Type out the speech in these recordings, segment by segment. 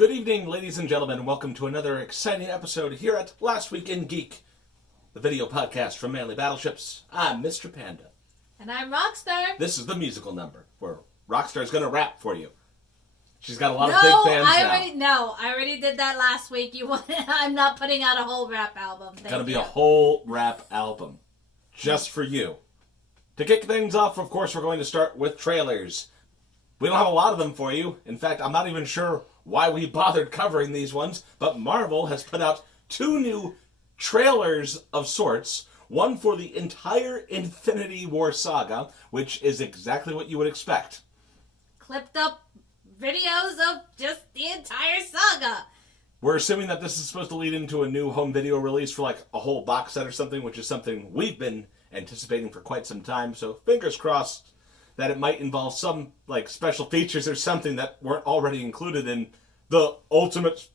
Good evening, ladies and gentlemen, and welcome to another exciting episode here at Last Week in Geek, the video podcast from Manly Battleships. I'm Mr. Panda. And I'm Roxstar. This is the musical number where Roxstar's going to rap for you. She's got a lot of big fans I already did that last week. I'm not putting out a whole rap album. It's going to be a whole rap album just for you. To kick things off, of course, we're going to start with trailers. We don't have a lot of them for you. In fact, I'm not even sure why we bothered covering these ones, but Marvel has put out 2 new trailers of sorts. One for the entire Infinity War saga, which is exactly what you would expect. Clipped up videos of just the entire saga. We're assuming that this is supposed to lead into a new home video release for like a whole box set or something, which is something we've been anticipating for quite some time. So fingers crossed that it might involve some like special features or something that weren't already included in the ultimate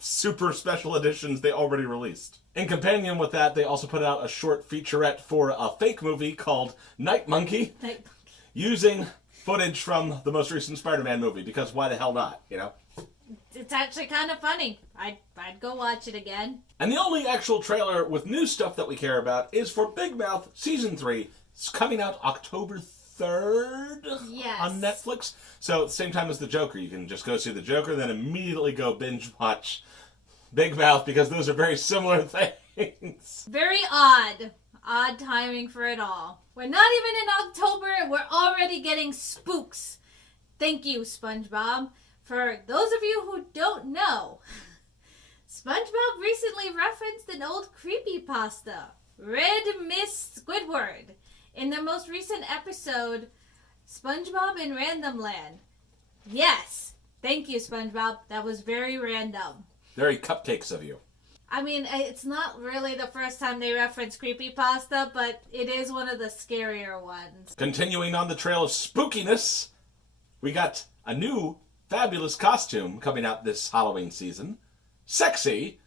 super special editions they already released. In companion with that, they also put out a short featurette for a fake movie called Night Monkey, using footage from the most recent Spider-Man movie, because why the hell not, you know? It's actually kind of funny. I'd go watch it again. And the only actual trailer with new stuff that we care about is for Big Mouth Season 3. It's coming out October 3rd on Netflix. So at the same time as The Joker, you can just go see The Joker, then immediately go binge watch Big Mouth, because those are very similar things. Very odd. Odd timing for it all. We're not even in October and we're already getting spooks. Thank you, SpongeBob. For those of you who don't know, SpongeBob recently referenced an old creepypasta, Red Miss Squidward, in the most recent episode, SpongeBob in Random Land. Yes, thank you, SpongeBob. That was very random. Very cupcakes of you. I mean, it's not really the first time they reference creepypasta, but it is one of the scarier ones. Continuing on the trail of spookiness, we got a new fabulous costume coming out this Halloween season. Sexy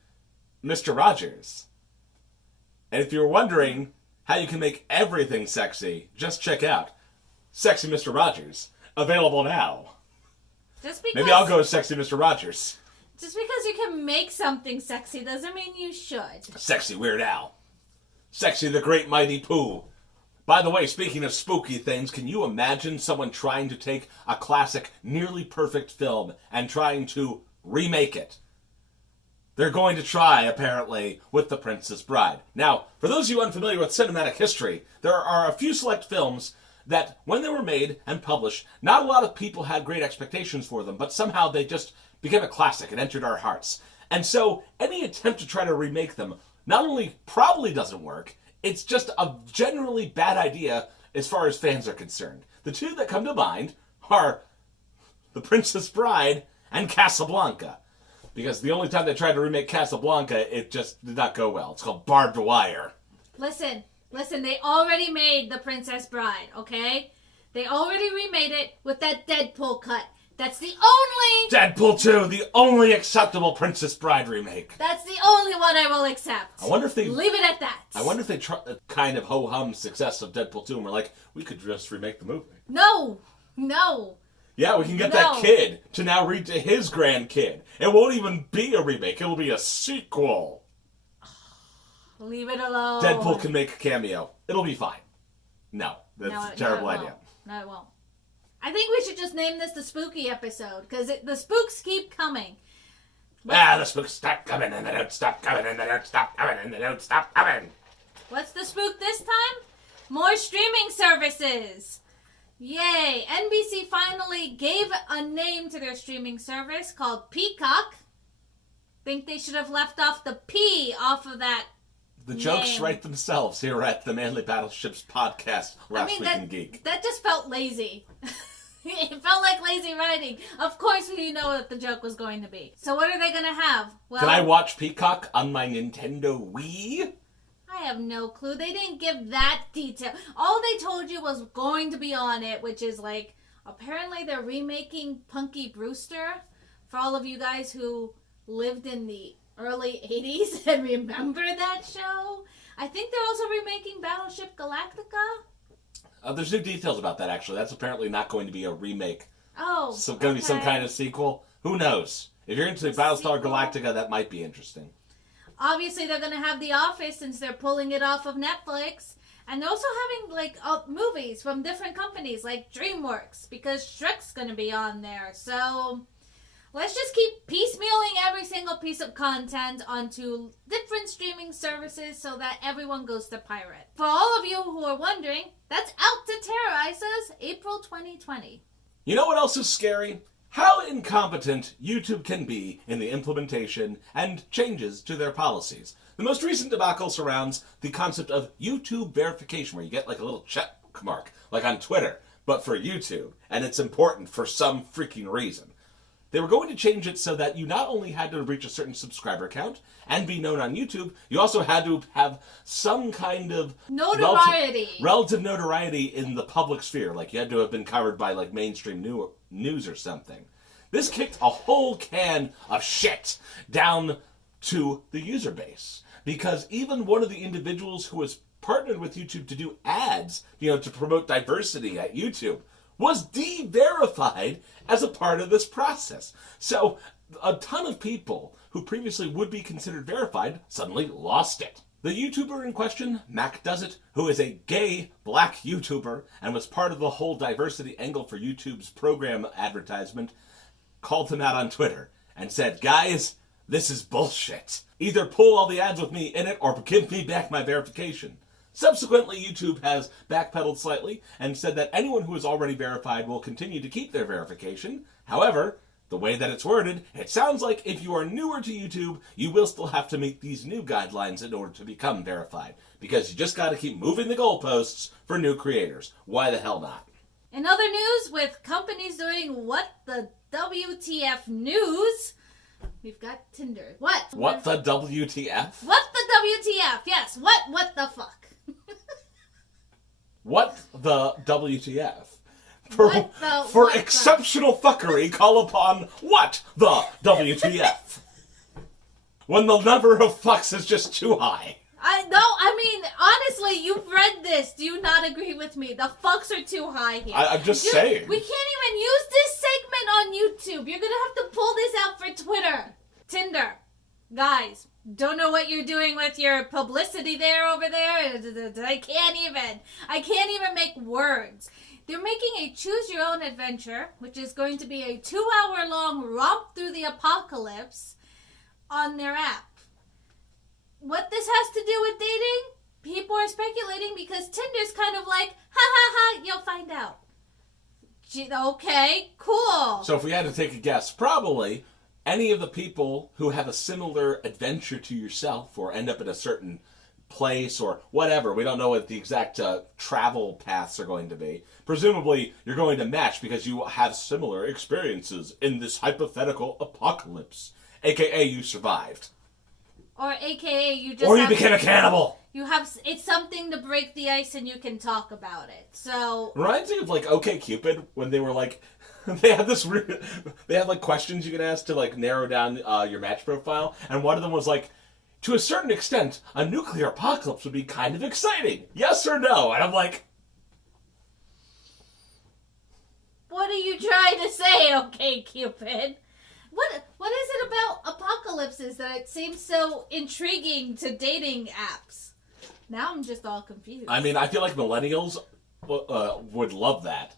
Mr. Rogers. And if you're wondering how you can make everything sexy, just check out Sexy Mr. Rogers. Available now. Maybe I'll go with Sexy Mr. Rogers. Just because you can make something sexy doesn't mean you should. Sexy Weird Al. Sexy the Great Mighty Pooh. By the way, speaking of spooky things, can you imagine someone trying to take a classic, nearly perfect film and trying to remake it? They're going to try, apparently, with The Princess Bride. Now, for those of you unfamiliar with cinematic history, there are a few select films that, when they were made and published, not a lot of people had great expectations for them, but somehow they just became a classic and entered our hearts. And so, any attempt to try to remake them not only probably doesn't work, it's just a generally bad idea as far as fans are concerned. The two that come to mind are The Princess Bride and Casablanca. Because the only time they tried to remake Casablanca, it just did not go well. It's called Barbed Wire. Listen, they already made The Princess Bride, okay? They already remade it with that Deadpool cut. That's the only... Deadpool 2, the only acceptable Princess Bride remake. That's the only one I will accept. I wonder if they... Leave it at that. I wonder if they tried the kind of ho-hum success of Deadpool 2 and we're like, we could just remake the movie. No. Yeah, we can get that kid to now read to his grandkid. It won't even be a remake. It'll be a sequel. Leave it alone. Deadpool can make a cameo. It'll be fine. No, that's a terrible idea. No, it won't. I think we should just name this the spooky episode, because the spooks keep coming. The spooks stop coming, and they don't stop coming, and they don't stop coming, and they don't stop coming. What's the spook this time? More streaming services. Yay! NBC finally gave a name to their streaming service called Peacock. Think they should have left off the P off of that The jokes write themselves here at the Manly Battleships podcast Last Week in Geek. That just felt lazy. It felt like lazy writing. Of course we know what the joke was going to be. So what are they going to have? Well, can I watch Peacock on my Nintendo Wii? I have no clue. They didn't give that detail. All they told you was going to be on it, which is like, apparently they're remaking Punky Brewster. For all of you guys who lived in the early 80s and remember that show. I think they're also remaking Battleship Galactica. There's new details about that, actually. That's apparently not going to be a remake. Oh, So it's going to be some kind of sequel. Who knows? If you're into Battlestar Galactica, that might be interesting. Obviously, they're going to have The Office since they're pulling it off of Netflix. And they're also having, like, movies from different companies, like DreamWorks, because Shrek's going to be on there. So, let's just keep piecemealing every single piece of content onto different streaming services so that everyone goes to pirate. For all of you who are wondering, that's Out to Terrorize Us, April 2020. You know what else is scary? How incompetent YouTube can be in the implementation and changes to their policies. The most recent debacle surrounds the concept of YouTube verification, where you get like a little check mark, like on Twitter, but for YouTube, and it's important for some freaking reason. They were going to change it so that you not only had to reach a certain subscriber count and be known on YouTube, you also had to have some kind of relative notoriety in the public sphere. Like you had to have been covered by like mainstream news or something. This kicked a whole can of shit down to the user base. Because even one of the individuals who was partnered with YouTube to do ads, to promote diversity at YouTube, was de-verified as a part of this process. So a ton of people who previously would be considered verified suddenly lost it. The YouTuber in question, Mac Does It, who is a gay black YouTuber and was part of the whole diversity angle for YouTube's program advertisement, called him out on Twitter and said, "Guys, this is bullshit. Either pull all the ads with me in it or give me back my verification." Subsequently, YouTube has backpedaled slightly and said that anyone who is already verified will continue to keep their verification. However, the way that it's worded, it sounds like if you are newer to YouTube, you will still have to meet these new guidelines in order to become verified. Because you just got to keep moving the goalposts for new creators. Why the hell not? In other news, with companies doing what the WTF news, we've got Tinder. What? What the WTF? What the WTF? Yes, what the fuck? What the WTF? For exceptional fuckery, call upon what the WTF? When the number of fucks is just too high. Honestly, you've read this. Do you not agree with me? The fucks are too high here. I'm just saying. We can't even use this segment on YouTube. You're gonna have to pull this out for Twitter. Tinder. Guys, don't know what you're doing with your publicity over there. I can't even make words. They're making a choose your own adventure, which is going to be a 2-hour-long romp through the apocalypse on their app. What this has to do with dating? People are speculating because Tinder's kind of like, ha ha ha, you'll find out. Okay, cool. So if we had to take a guess, probably any of the people who have a similar adventure to yourself or end up in a certain place or whatever, we don't know what the exact travel paths are going to be. Presumably, you're going to match because you have similar experiences in this hypothetical apocalypse. AKA, you survived. Or AKA, you became a cannibal. It's something to break the ice and you can talk about it. So reminds me of like OkCupid when they were like, they had like questions you can ask to like narrow down your match profile, and one of them was like, to a certain extent, a nuclear apocalypse would be kind of exciting. Yes or no? And I'm like, what are you trying to say, OkCupid? What is it about apocalypses that it seems so intriguing to dating apps? Now I'm just all confused. I mean, I feel like millennials would love that.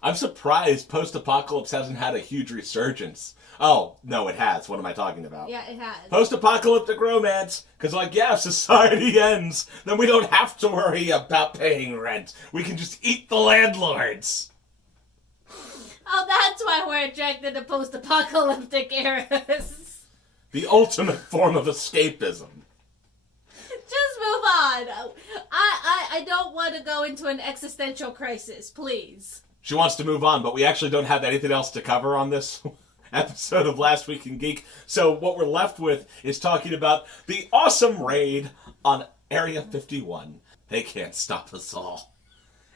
I'm surprised post-apocalypse hasn't had a huge resurgence. Oh, no, it has. What am I talking about? Yeah, it has. Post-apocalyptic romance. Because, like, yeah, if society ends, then we don't have to worry about paying rent. We can just eat the landlords. Oh, that's why we're attracted to post-apocalyptic eras. The ultimate form of escapism. Just move on. I don't want to go into an existential crisis, please. She wants to move on, but we actually don't have anything else to cover on this episode of Last Week in Geek. So what we're left with is talking about the awesome raid on Area 51. They can't stop us all.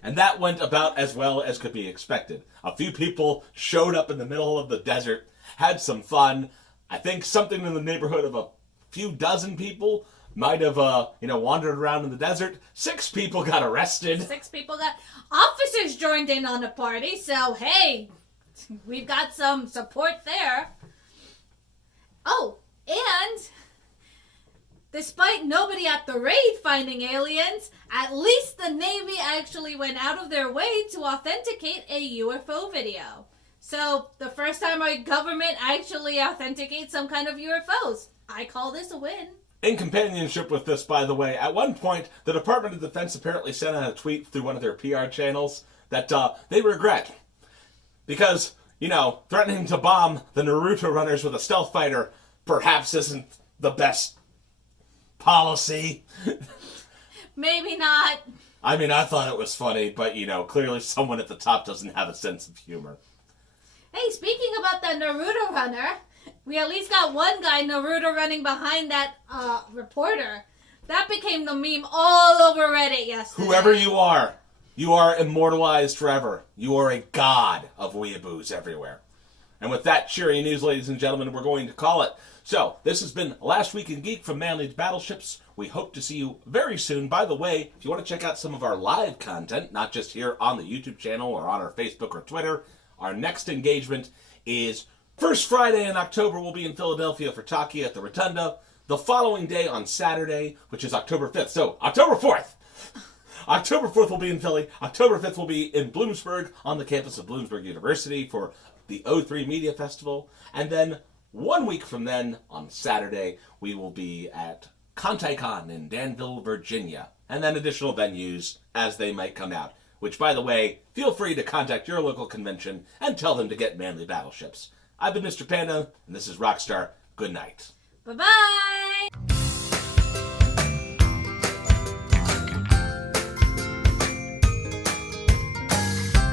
And that went about as well as could be expected. A few people showed up in the middle of the desert, had some fun. I think something in the neighborhood of a few dozen people might have, wandered around in the desert. 6 people got arrested. Officers joined in on the party, so hey, we've got some support there. Despite nobody at the raid finding aliens, at least the Navy actually went out of their way to authenticate a UFO video. So, the first time our government actually authenticates some kind of UFOs. I call this a win. In companionship with this, by the way, at one point, the Department of Defense apparently sent out a tweet through one of their PR channels that they regret. Because, threatening to bomb the Naruto runners with a stealth fighter perhaps isn't the best policy. Maybe not. I mean, I thought it was funny, but, clearly someone at the top doesn't have a sense of humor. Hey, speaking about the Naruto runner, we at least got one guy Naruto running behind that reporter. That became the meme all over Reddit yesterday. Whoever you are immortalized forever. You are a god of weeaboos everywhere. And with that cheery news, ladies and gentlemen, we're going to call it. So, this has been Last Week in Geek from Manly's Battleships. We hope to see you very soon. By the way, if you want to check out some of our live content, not just here on the YouTube channel or on our Facebook or Twitter, our next engagement is first Friday in October. We'll be in Philadelphia for Taki at the Rotunda. The following day on Saturday, which is October 5th. So, October 4th. October 4th will be in Philly. October 5th will be in Bloomsburg on the campus of Bloomsburg University for the O3 Media Festival. And then 1 week from then, on Saturday, we will be at ContiCon in Danville, Virginia. And then additional venues as they might come out. Which, by the way, feel free to contact your local convention and tell them to get Manly Battleships. I've been Mr. Panda, and this is Roxstar. Good night. Bye-bye!